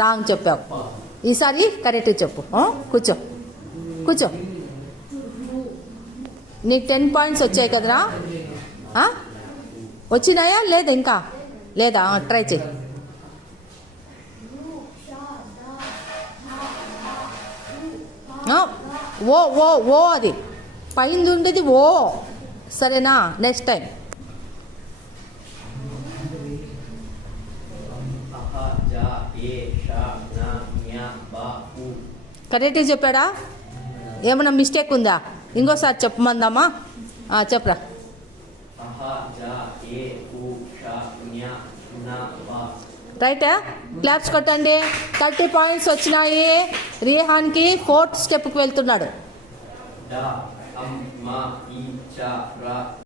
Wrong చెప్పావు. ఈసారి correct చెప్పు. కూర్చో కూర్చో. నీకు 10 పాయింట్స్ వచ్చాయి కదరా? వచ్చినాయా లేదా? ఇంకా లేదా? ట్రై చేయి. ఓ ఓ ఓ అది పైన ఉండేది ఓ. సరేనా? Next time. కరెక్ట్గా చెప్పాడా? ఏమన్నా మిస్టేక్ ఉందా? ఇంకోసారి చెప్పమందామా? చెప్పరా. రైటా? క్లాప్స్ కొట్టండి. 30 పాయింట్స్ వచ్చినాయి. రిహాన్కి 4th స్టెప్కి వెళ్తున్నాడు.